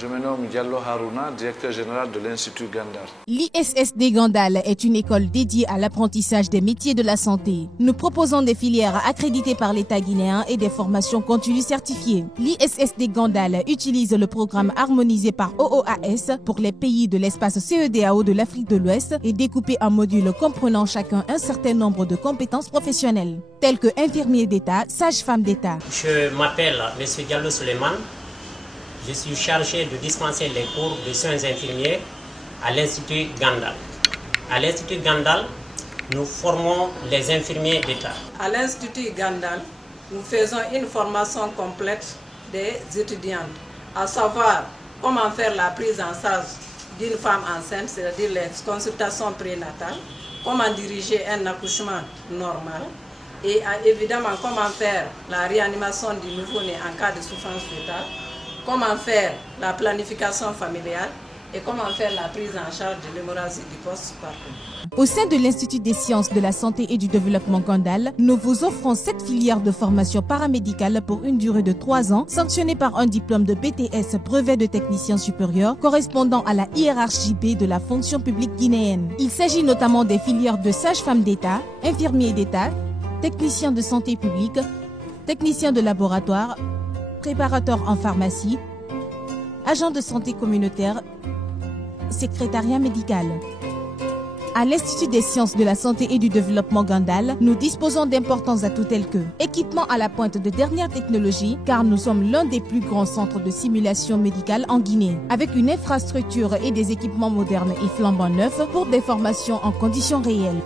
Je me nomme Diallo Harouna, directeur général de l'Institut Gandal. L'ISSD Gandal est une école dédiée à l'apprentissage des métiers de la santé. Nous proposons des filières accréditées par l'État guinéen et des formations continues certifiées. L'ISSD Gandal utilise le programme harmonisé par OOAS pour les pays de l'espace CEDEAO de l'Afrique de l'Ouest et découpé en modules comprenant chacun un certain nombre de compétences professionnelles, telles que infirmier d'État, sage-femme d'État. Je m'appelle M. Diallo Suleiman. Je suis chargé de dispenser les cours de soins infirmiers à l'Institut Gandal. À l'Institut Gandal, nous formons les infirmiers d'État. À l'Institut Gandal, nous faisons une formation complète des étudiantes, à savoir comment faire la prise en charge d'une femme enceinte, c'est-à-dire les consultations prénatales, comment diriger un accouchement normal et évidemment comment faire la réanimation du nouveau-né en cas de souffrance fœtale, comment faire la planification familiale et comment faire la prise en charge de l'hémorragie du post-partum. Au sein de l'Institut des sciences de la santé et du développement Gandal, nous vous offrons 7 filières de formation paramédicale pour une durée de 3 ans, sanctionnée par un diplôme de BTS, brevet de technicien supérieur, correspondant à la hiérarchie B de la fonction publique guinéenne. Il s'agit notamment des filières de sage-femme d'État, infirmier d'État, technicien de santé publique, technicien de laboratoire, préparateur en pharmacie, agent de santé communautaire, secrétariat médical. À l'Institut des sciences de la santé et du développement Gandal, nous disposons d'importants atouts tels que équipement à la pointe de dernière technologie, car nous sommes l'un des plus grands centres de simulation médicale en Guinée, avec une infrastructure et des équipements modernes et flambant neufs pour des formations en conditions réelles.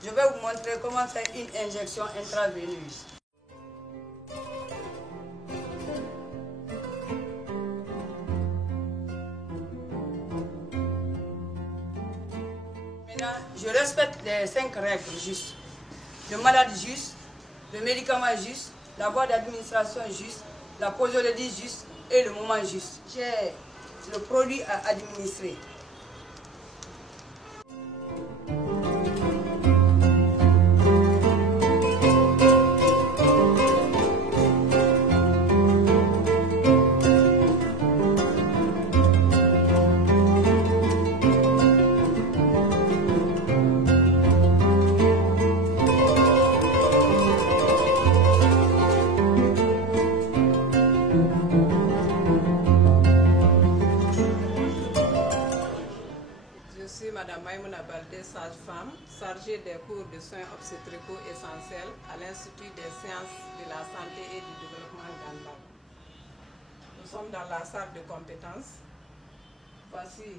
Je vais vous montrer comment faire une injection intraveineuse. Maintenant, je respecte les 5 règles juste. Le malade juste, le médicament juste, la voie d'administration juste, la posologie juste et le moment juste. J'ai le produit à administrer. Madame Maïmouna Baldé, sage-femme, chargée des cours de soins obstétricaux essentiels à l'Institut des sciences de la santé et du développement Gandal. Nous sommes dans la salle de compétences. Voici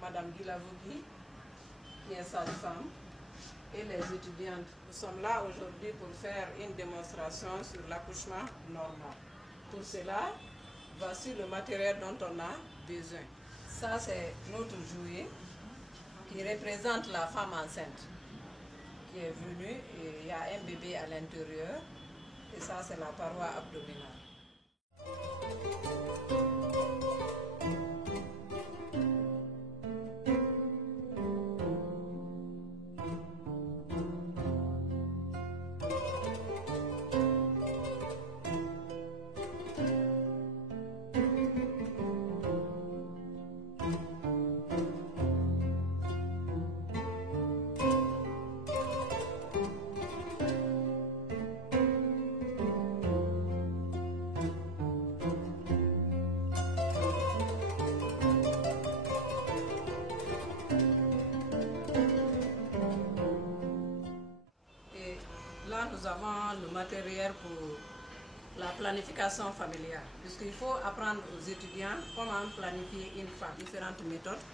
Madame Guilavogui, qui est sage-femme, et les étudiantes. Nous sommes là aujourd'hui pour faire une démonstration sur l'accouchement normal. Pour cela, voici le matériel dont on a besoin. Ça, c'est notre jouet qui représente la femme enceinte qui est venue et il y a un bébé à l'intérieur et ça c'est la paroi abdominale. matériel pour la planification familiale, puisqu'il faut apprendre aux étudiants comment planifier une femme, différentes méthodes,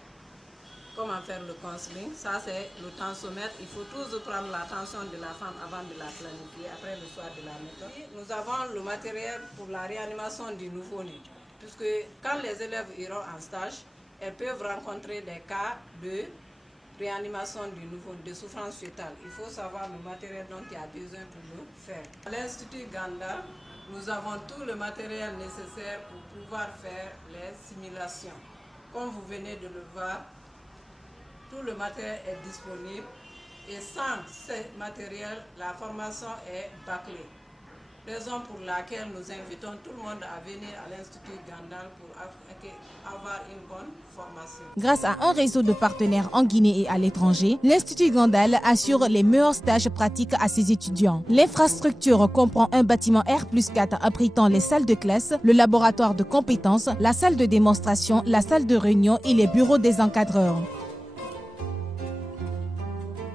comment faire le counseling. Ça, c'est le tensiomètre. Il faut toujours prendre la tension de la femme avant de la planifier, après le choix de la méthode. Nous avons le matériel pour la réanimation du nouveau-né, puisque quand les élèves iront en stage, elles peuvent rencontrer des cas de réanimation du nouveau, de souffrance fœtale. Il faut savoir le matériel dont il y a besoin pour le faire. À l'Institut Gandal, nous avons tout le matériel nécessaire pour pouvoir faire les simulations. Comme vous venez de le voir, tout le matériel est disponible et sans ce matériel, la formation est bâclée. Raison pour laquelle nous invitons tout le monde à venir à l'Institut Gandal pour avoir une bonne formation. Grâce à un réseau de partenaires en Guinée et à l'étranger, l'Institut Gandal assure les meilleurs stages pratiques à ses étudiants. L'infrastructure comprend un bâtiment R+4 abritant les salles de classe, le laboratoire de compétences, la salle de démonstration, la salle de réunion et les bureaux des encadreurs.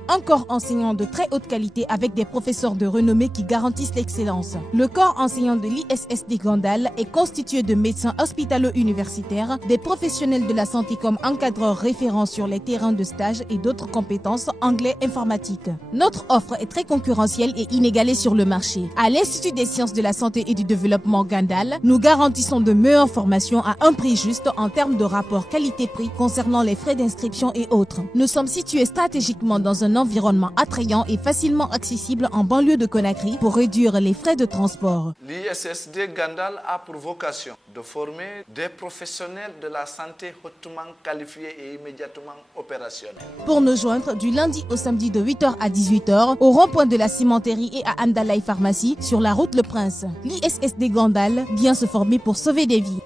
Un corps enseignant de très haute qualité avec des professeurs de renommée qui garantissent l'excellence. Le corps enseignant de l'ISSD Gandal est constitué de médecins hospitalo-universitaires, des professionnels de la santé comme encadreurs référents sur les terrains de stage et d'autres compétences anglais informatique. Notre offre est très concurrentielle et inégalée sur le marché. À l'Institut des sciences de la santé et du développement Gandal, nous garantissons de meilleures formations à un prix juste en termes de rapport qualité-prix concernant les frais d'inscription et autres. Nous sommes situés stratégiquement dans un environnement attrayant et facilement accessible en banlieue de Conakry pour réduire les frais de transport. L'ISSD Gandal a pour vocation de former des professionnels de la santé hautement qualifiés et immédiatement opérationnels. Pour nous joindre du lundi au samedi de 8h à 18h au rond-point de la cimenterie et à Andalay Pharmacie sur la route Le Prince. L'ISSD Gandal, bien se former pour sauver des vies.